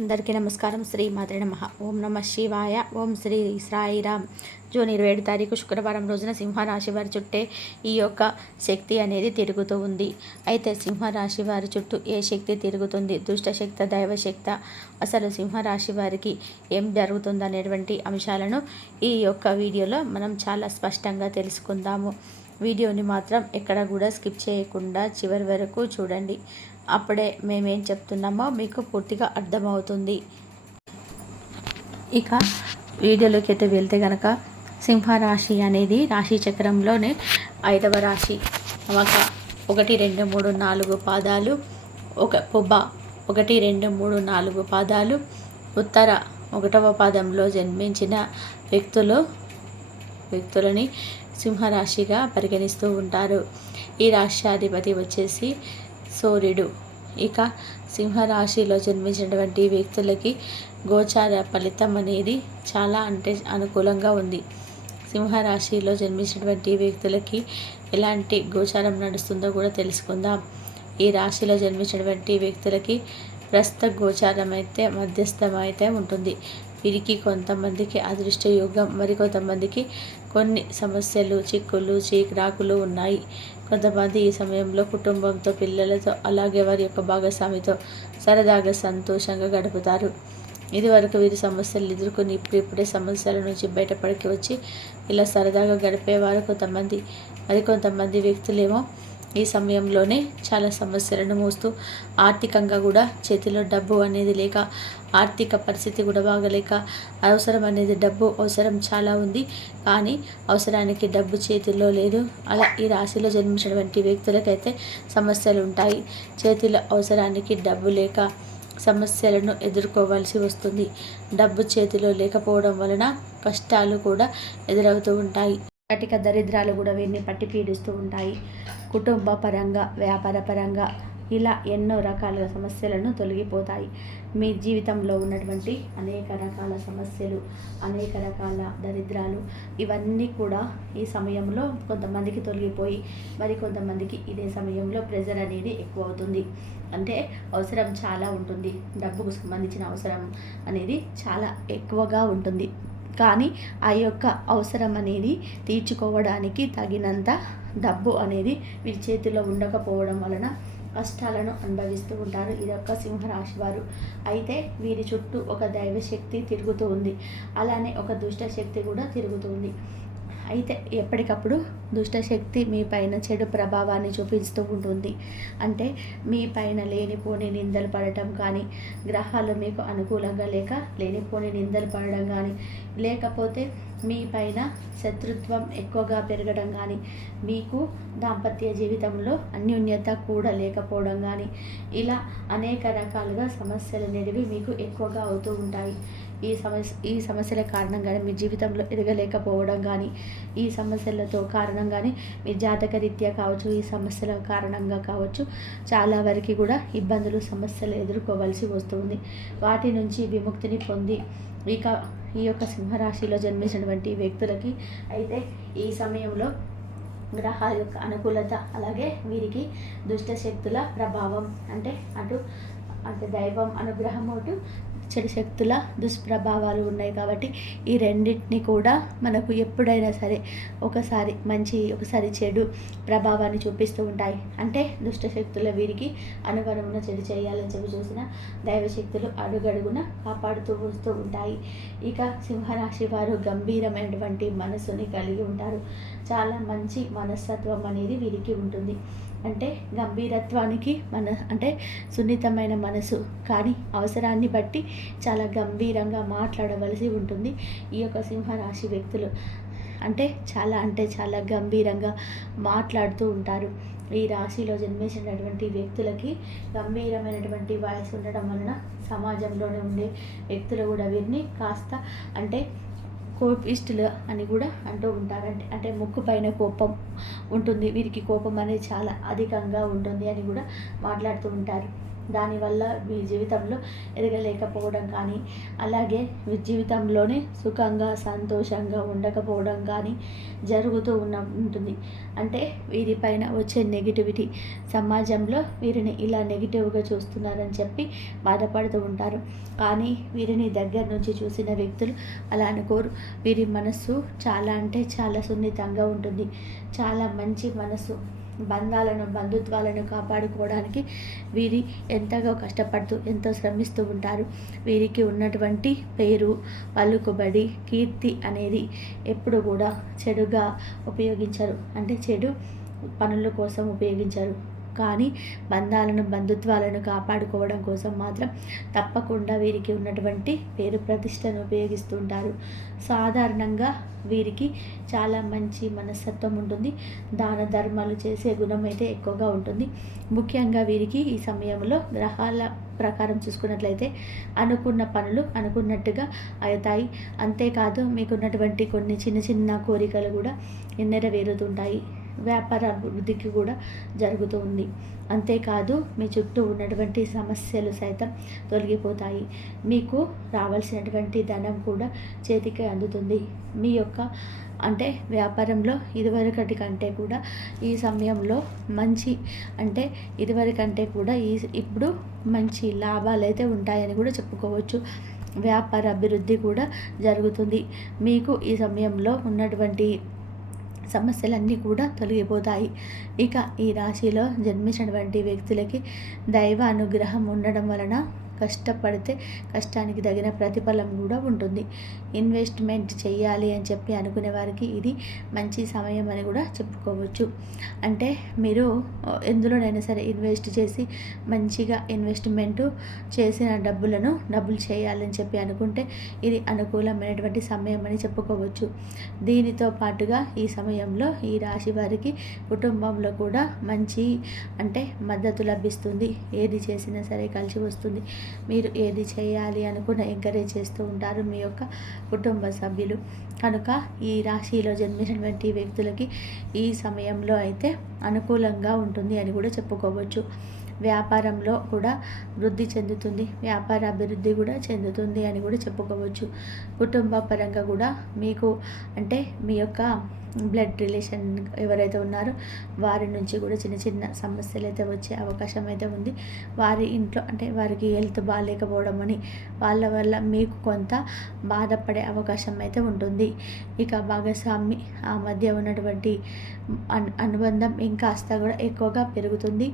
అందరికీ నమస్కారం. శ్రీ మాత్రే నమః. ఓం నమ శివాయ. ఓం శ్రీ సాయిరామ్. జూన్ 27 తారీఖు శుక్రవారం రోజున సింహరాశి వారి చుట్టే ఈ యొక్క శక్తి అనేది తిరుగుతూ ఉంది. అయితే సింహరాశి వారి చుట్టూ ఏ శక్తి తిరుగుతుంది? దుష్టశక్తి, దైవశక్తి, అసలు సింహరాశి వారికి ఏం జరుగుతుంది అనేటువంటి అంశాలను ఈ యొక్క వీడియోలో మనం చాలా స్పష్టంగా తెలుసుకుందాము. వీడియోని మాత్రం ఎక్కడ కూడా స్కిప్ చేయకుండా చివరి వరకు చూడండి. అప్పుడే మేమేం చెప్తున్నామో మీకు పూర్తిగా అర్థమవుతుంది. ఇక వీడియోలోకి అయితే వెళ్తే కనుక సింహరాశి అనేది రాశి చక్రంలోనే 5వ రాశి. ఒక 1 2 3 4 పాదాలు, ఒక పుబ్బ 1 2 3 4 పాదాలు, ఉత్తర 1వ పాదంలో జన్మించిన వ్యక్తులని సింహరాశిగా పరిగణిస్తూ ఉంటారు. ఈ రాష్ట్రాధిపతి వచ్చేసి సూర్యుడు. ఇక సింహరాశిలో జన్మించినటువంటి వ్యక్తులకి గోచార ఫలితం అనేది చాలా అనుకూలంగా ఉంది. సింహరాశిలో జన్మించినటువంటి వ్యక్తులకి ఎలాంటి గోచారం నడుస్తుందో కూడా తెలుసుకుందాం. ఈ రాశిలో జన్మించినటువంటి వ్యక్తులకి ప్రస్తుత గోచారం అయితే మధ్యస్థమైతే ఉంటుంది. వీరికి కొంతమందికి అదృష్ట యోగం, మరికొంతమందికి కొన్ని సమస్యలు, చిక్కులు, చీకురాకులు ఉన్నాయి. కొంతమంది ఈ సమయంలో కుటుంబంతో, పిల్లలతో, అలాగే వారి యొక్క భాగస్వామితో సరదాగా సంతోషంగా గడుపుతారు. ఇదివరకు వీరి సమస్యలు ఎదుర్కొని ఇప్పుడిప్పుడే సమస్యల నుంచి బయటపడికి వచ్చి ఇలా సరదాగా గడిపేవారు కొంతమంది. మరికొంతమంది వ్యక్తులేమో ఈ సమయంలోనే చాలా సమస్యలను మోస్తూ ఆర్థికంగా కూడా చేతిలో డబ్బు అనేది లేక, ఆర్థిక పరిస్థితి కూడా బాగలేక, అవసరం అనేది డబ్బు అవసరం చాలా ఉంది, కానీ అవసరానికి డబ్బు చేతిలో లేదు. అలా ఈ రాశిలో జన్మించినటువంటి వ్యక్తులకైతే సమస్యలు ఉంటాయి. చేతిలో అవసరానికి డబ్బు లేక సమస్యలను ఎదుర్కోవాల్సి వస్తుంది. డబ్బు చేతిలో లేకపోవడం వలన కష్టాలు కూడా ఎదురవుతూ ఉంటాయి. కటిక దరిద్రాలు కూడా వీరిని పట్టి పీడిస్తూ ఉంటాయి. కుటుంబ పరంగా, వ్యాపార పరంగా ఇలా ఎన్నో రకాల సమస్యలను తొలగిపోతాయి. మీ జీవితంలో ఉన్నటువంటి అనేక రకాల సమస్యలు, అనేక రకాల దరిద్రాలు ఇవన్నీ కూడా ఈ సమయంలో కొంతమందికి తొలగిపోయి మరి కొంతమందికి ఇదే సమయంలో ప్రెజర్ అనేది ఎక్కువ అవుతుంది. అంటే అవసరం చాలా ఉంటుంది. డబ్బుకు సంబంధించిన అవసరం అనేది చాలా ఎక్కువగా ఉంటుంది. కానీ ఆ యొక్క అవసరం అనేది తీర్చుకోవడానికి తగినంత డబ్బు అనేది వీరి చేతిలో ఉండకపోవడం వలన కష్టాలను అనుభవిస్తూ ఉంటారు ఈ యొక్క సింహరాశి వారు. అయితే వీరి చుట్టూ ఒక దైవశక్తి తిరుగుతూ ఉంది, అలానే ఒక దుష్ట శక్తి కూడా తిరుగుతుంది. అయితే ఎప్పటికప్పుడు దుష్టశక్తి మీ పైన చెడు ప్రభావాన్ని చూపిస్తూ ఉంటుంది. అంటే మీ పైన లేనిపోని నిందలు పడటం కానీ, గ్రహాలు మీకు అనుకూలంగా లేక లేనిపోని నిందలు పడడం కానీ, లేకపోతే మీ పైన శత్రుత్వం ఎక్కువగా పెరగడం కానీ, మీకు దాంపత్య జీవితంలో అన్యోన్యత కూడా లేకపోవడం కానీ, ఇలా అనేక రకాలుగా సమస్యలు అనేవి మీకు ఎక్కువగా అవుతూ ఉంటాయి. ఈ సమస్యల కారణంగానే మీ జీవితంలో ఎదగలేకపోవడం కానీ, ఈ సమస్యలతో కారణంగానే మీ జాతక రీత్యా కావచ్చు, ఈ సమస్యల కారణంగా కావచ్చు, చాలా వరకు కూడా ఇబ్బందులు, సమస్యలు ఎదుర్కోవాల్సి వస్తుంది. వాటి నుంచి విముక్తిని పొంది ఇక ఈ యొక్క సింహరాశిలో జన్మించినటువంటి వ్యక్తులకి అయితే ఈ సమయంలో గ్రహాల యొక్క అనుకూలత, అలాగే వీరికి దుష్ట శక్తుల ప్రభావం అంటే దైవం అనుగ్రహం ఒకటి, చెడు శక్తుల దుష్ప్రభావాలు ఉన్నాయి. కాబట్టి ఈ రెండింటిని కూడా మనకు ఎప్పుడైనా సరే ఒకసారి మంచి, ఒకసారి చెడు ప్రభావాన్ని చూపిస్తూ ఉంటాయి. అంటే దుష్ట శక్తుల వీరికి అనుగుణమున చెడు చేయాలని చెప్పి చూసిన దైవశక్తులు అడుగడుగున కాపాడుతూ వస్తూ ఉంటాయి. ఇక సింహరాశి వారు గంభీరమైనటువంటి మనసుని కలిగి ఉంటారు. చాలా మంచి మనస్తత్వం అనేది వీరికి ఉంటుంది. అంటే గంభీరత్వానికి అంటే సున్నితమైన మనసు, కానీ అవసరాన్ని బట్టి చాలా గంభీరంగా మాట్లాడవలసి ఉంటుంది. ఈ యొక్క సింహరాశి వ్యక్తులు అంటే చాలా గంభీరంగా మాట్లాడుతూ ఉంటారు. ఈ రాశిలో జన్మించినటువంటి వ్యక్తులకి గంభీరమైనటువంటి వాయిస్ ఉండడం వలన సమాజంలోనే ఉండే వ్యక్తులు కూడా వీరిని కాస్త అంటే కోపిస్టులు అని కూడా అంటూ ఉంటారు. అంటే ముక్కు పైన కోపం ఉంటుంది, వీరికి కోపం అనేది చాలా అధికంగా ఉంటుంది అని కూడా మాట్లాడుతూ ఉంటారు. దానివల్ల మీ జీవితంలో ఎదగలేకపోవడం కానీ, అలాగే మీ జీవితంలోనే సుఖంగా సంతోషంగా ఉండకపోవడం కానీ జరుగుతూ ఉంటుంది. అంటే వీరిపైన వచ్చే నెగిటివిటీ, సమాజంలో వీరిని ఇలా నెగిటివ్గా చూస్తున్నారని చెప్పి బాధపడుతూ ఉంటారు. కానీ వీరిని దగ్గర నుంచి చూసిన వ్యక్తులు అలా అనుకోరు. వీరి మనస్సు చాలా అంటే చాలా సున్నితంగా ఉంటుంది. చాలా మంచి మనసు. బంధుత్వాలను కాపాడుకోవడానికి వీరి ఎంతగా కష్టపడుతూ ఎంతో శ్రమిస్తూ ఉంటారు. వీరికి ఉన్నటువంటి పేరు, పలుకుబడి, కీర్తి అనేది ఎప్పుడు కూడా చెడుగా ఉపయోగించరు. అంటే చెడు పనుల కోసం ఉపయోగించరు. కానీ బంధుత్వాలను కాపాడుకోవడం కోసం మాత్రం తప్పకుండా వీరికి ఉన్నటువంటి పేరు ప్రతిష్టను ఉపయోగిస్తుంటారు. సాధారణంగా వీరికి చాలా మంచి మనస్తత్వం ఉంటుంది. దాన ధర్మాలు చేసే గుణం అయితే ఎక్కువగా ఉంటుంది. ముఖ్యంగా వీరికి ఈ సమయంలో గ్రహాల ప్రకారం చూసుకున్నట్లయితే అనుకున్న పనులు అనుకున్నట్టుగా అవుతాయి. అంతేకాదు మీకున్నటువంటి కొన్ని చిన్న చిన్న కోరికలు కూడా నెరవేరుతుంటాయి. వ్యాపార అభివృద్ధికి కూడా జరుగుతూ ఉంది. అంతేకాదు మీ చుట్టూ ఉన్నటువంటి సమస్యలు సైతం తొలగిపోతాయి. మీకు రావాల్సినటువంటి ధనం కూడా చేతికి అందుతుంది. మీ యొక్క అంటే వ్యాపారంలో ఇదివరకటి కంటే కూడా ఈ సమయంలో మంచి అంటే ఇదివరకంటే కూడా ఇప్పుడు మంచి లాభాలు అయితే ఉంటాయని కూడా చెప్పుకోవచ్చు. వ్యాపార అభివృద్ధి కూడా జరుగుతుంది. మీకు ఈ సమయంలో ఉన్నటువంటి సమస్యలన్నీ కూడా తొలగిపోతాయి. ఇక ఈ రాశిలో జన్మించినటువంటి వ్యక్తులకి దైవ అనుగ్రహం ఉండడం వలన కష్టపడితే కష్టానికి తగిన ప్రతిఫలం కూడా ఉంటుంది. ఇన్వెస్ట్మెంట్ చేయాలి అని చెప్పి అనుకునే వారికి ఇది మంచి సమయం అని కూడా చెప్పుకోవచ్చు. అంటే మీరు ఎందులోనైనా సరే ఇన్వెస్ట్ చేసి మంచిగా ఇన్వెస్ట్మెంటు చేసిన డబ్బులు చేయాలని చెప్పి అనుకుంటే ఇది అనుకూలమైనటువంటి సమయం అని చెప్పుకోవచ్చు. దీనితో పాటుగా ఈ సమయంలో ఈ రాశి వారికి కుటుంబంలో కూడా మంచి అంటే మద్దతు లభిస్తుంది. ఏది చేసినా సరే కలిసి వస్తుంది. మీరు ఏది చేయాలి అనుకున్న ఎంకరేజ్ చేస్తూ ఉంటారు మీ యొక్క కుటుంబ సభ్యులు. కనుక ఈ రాశిలో జన్మించినటువంటి వ్యక్తులకి ఈ సమయంలో అయితే అనుకూలంగా ఉంటుంది అని కూడా చెప్పుకోవచ్చు. వ్యాపారంలో కూడా వృద్ధి చెందుతుంది. వ్యాపార అభివృద్ధి కూడా చెందుతుంది అని కూడా చెప్పుకోవచ్చు. కుటుంబ పరంగా కూడా మీకు అంటే మీ యొక్క బ్లడ్ రిలేషన్ ఎవరైతే ఉన్నారో వారి నుంచి కూడా చిన్న చిన్న సమస్యలు అయితే వచ్చే అవకాశం అయితే ఉంది. వారి ఇంట్లో అంటే వారికి హెల్త్ బాగాలేకపోవడం అని వాళ్ళ వల్ల మీకు కొంత బాధపడే అవకాశం అయితే ఉంటుంది. ఇక భాగస్వామి ఆ మధ్య ఉన్నటువంటి అనుబంధం ఇంకాస్త కూడా ఎక్కువగా పెరుగుతుంది.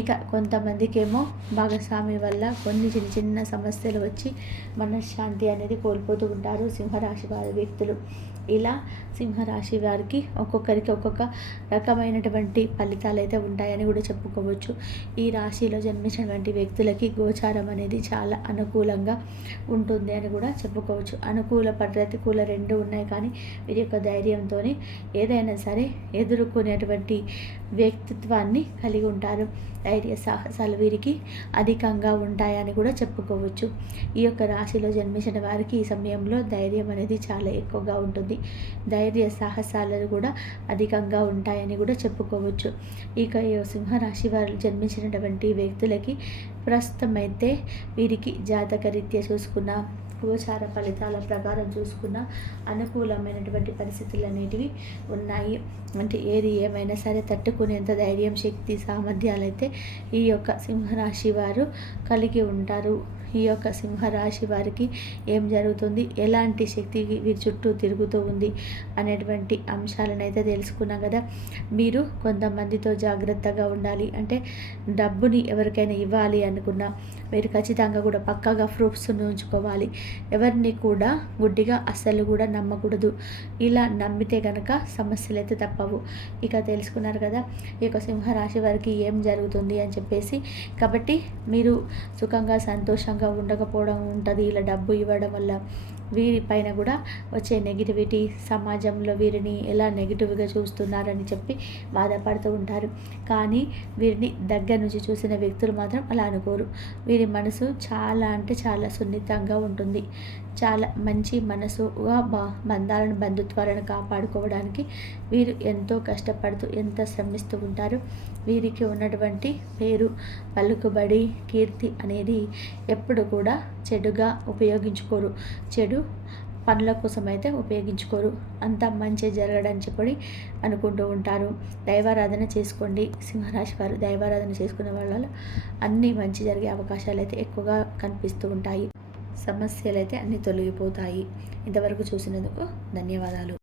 ఇక కొంతమందికి ఏమో భాగస్వామి వల్ల కొన్ని చిన్న చిన్న సమస్యలు వచ్చి మనశ్శాంతి అనేది కోల్పోతూ ఉంటారు సింహరాశి వారి వ్యక్తులు. ఇలా సింహరాశి వారికి ఒక్కొక్కరికి ఒక్కొక్క రకమైనటువంటి ఫలితాలు అయితే ఉంటాయని కూడా చెప్పుకోవచ్చు. ఈ రాశిలో జన్మించినటువంటి వ్యక్తులకి గోచారం అనేది చాలా అనుకూలంగా ఉంటుంది అని కూడా చెప్పుకోవచ్చు. అనుకూల ప్రతికూల రెండు ఉన్నాయి. కానీ వీరి యొక్క ధైర్యంతో ఏదైనా సరే ఎదుర్కొనేటువంటి వ్యక్తిత్వాన్ని కలిగి ఉంటారు. ధైర్య సాహసాలు వీరికి అధికంగా ఉంటాయని కూడా చెప్పుకోవచ్చు. ఈ యొక్క రాశిలో జన్మించిన వారికి ఈ సమయంలో ధైర్యం అనేది చాలా ఎక్కువగా ఉంటుంది. ధైర్య సాహసాలు కూడా అధికంగా ఉంటాయని కూడా చెప్పుకోవచ్చు. ఇక ఈ సింహరాశి వారు జన్మించినటువంటి వ్యక్తులకి ప్రస్తుతం అయితే వీరికి జాతకరీత్యా చూసుకున్న గోచార ఫలితాల ప్రకారం చూసుకున్న అనుకూలమైనటువంటి పరిస్థితులు అనేటివి ఉన్నాయి. అంటే ఏది ఏమైనా సరే తట్టుకునేంత ధైర్యం, శక్తి, సామర్థ్యాలు అయితే ఈ యొక్క సింహరాశి వారు కలిగి ఉంటారు. ఈ యొక్క సింహరాశి వారికి ఏం జరుగుతుంది, ఎలాంటి శక్తి వీరి చుట్టూ తిరుగుతూ ఉంది అనేటువంటి అంశాలను అయితే తెలుసుకున్నాం కదా. మీరు కొంతమందితో జాగ్రత్తగా ఉండాలి. అంటే డబ్బుని ఎవరికైనా ఇవ్వాలి అనుకున్నా మీరు ఖచ్చితంగా కూడా పక్కాగా ప్రూఫ్స్ను ఉంచుకోవాలి. ఎవరిని కూడా గుడ్డిగా అస్సలు కూడా నమ్మకూడదు. ఇలా నమ్మితే కనుక సమస్యలు అయితే తప్పవు. ఇక తెలుసుకున్నారు కదా ఈ యొక్క సింహరాశి వారికి ఏం జరుగుతుంది అని చెప్పేసి. కాబట్టి మీరు సుఖంగా సంతోషంగా ఉండకపోవడం ఉంటుంది ఇలా డబ్బు ఇవ్వడం వల్ల. వీరిపైన కూడా వచ్చే నెగిటివిటీ, సమాజంలో వీరిని ఎలా నెగిటివ్గా చూస్తున్నారని చెప్పి బాధపడుతూ ఉంటారు. కానీ వీరిని దగ్గర నుంచి చూసిన వ్యక్తులు మాత్రం అలా అనుకోరు. వీరి మనసు చాలా అంటే చాలా సున్నితంగా ఉంటుంది. చాలా మంచి మనసుగా బంధాలను, బంధుత్వాలను కాపాడుకోవడానికి వీరు ఎంతో కష్టపడుతూ, ఎంత శ్రమిస్తూ ఉంటారు. వీరికి ఉన్నటువంటి పేరు, పలుకుబడి, కీర్తి అనేది ఎప్పుడు కూడా చెడుగా ఉపయోగించుకోరు. చెడు పనుల కోసం అయితే ఉపయోగించుకోరు. అంతా మంచి జరగడని చెప్పి అనుకుంటూ ఉంటారు. దైవారాధన చేసుకోండి సింహరాశి వారు. దైవారాధన చేసుకునే వాళ్ళలో అన్నీ మంచి జరిగే అవకాశాలు అయితే ఎక్కువగా కనిపిస్తూ ఉంటాయి. సమస్యలు అయితే అన్నీ తొలగిపోతాయి. ఇంతవరకు చూసినందుకు ధన్యవాదాలు.